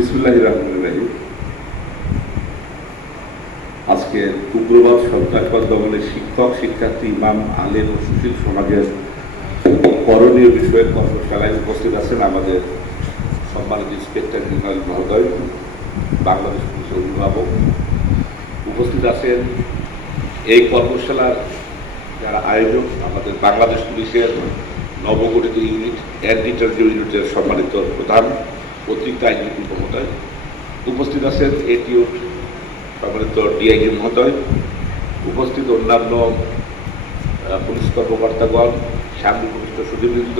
বিসমিল্লাহির রহমানির রহিম। আজকে উগ্রবাদ সন্ত্রাসবাদ দমনের শিক্ষক, শিক্ষার্থী, ইমাম, আলেম ও সুশীল সমাজের করণীয় বিষয়ে কর্মশালায় উপস্থিত আছেন আমাদের সম্মানিত ইন্সপেক্টর জেনারেল মহোদয়, বাংলাদেশ পুলিশের অভিভাবক। উপস্থিত আছেন এই কর্মশালার যারা আয়োজক, আমাদের বাংলাদেশ পুলিশের নবগঠিত ইউনিট অ্যান্টি-টেররিজম ইউনিটের সম্মানিত প্রধান অতিরিক্ত আইনজীবী মহোদয়। উপস্থিত আছেন এটিও সম্মানিত ডিআইজি মহোদয়। উপস্থিত অন্যান্য পুলিশ কর্মকর্তাগণ, সাংবাদিক সুধীবৃন্দ,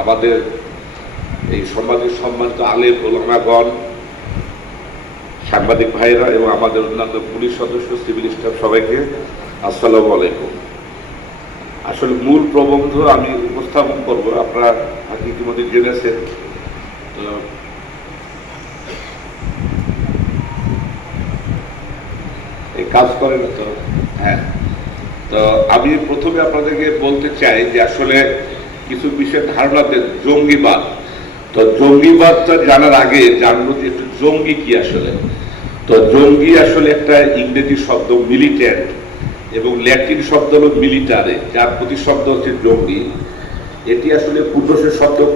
আমাদের এই সমাজের সম্মানিত আলেম ওলামাগণ, সাংবাদিক ভাইরা এবং আমাদের অন্যান্য পুলিশ সদস্য, সিভিল স্টাফ, সবাইকে আসসালামু আলাইকুম। আসলে মূল প্রবন্ধ আমি উপস্থাপন করব, আপনারা ইতিমধ্যে জেনেছেন। তো এই কাজ করে না তো, হ্যাঁ, তো আমি প্রথমে আপনাদেরকে বলতে চাই যে আসলে কিছু বিষয়ে ধারণা দেন। জঙ্গিবাদ, তো জঙ্গিবাদটা জানার আগে জানবো যে একটু জঙ্গি কি আসলে। তো জঙ্গি আসলে একটা ইংরেজি শব্দ মিলিট্যান্ট, এবং ল্যাটিন শব্দ হলো মিলিটারে, যার প্রতিশব্দ হচ্ছে জঙ্গি। এটি আসলে পূর্বশের শব্দ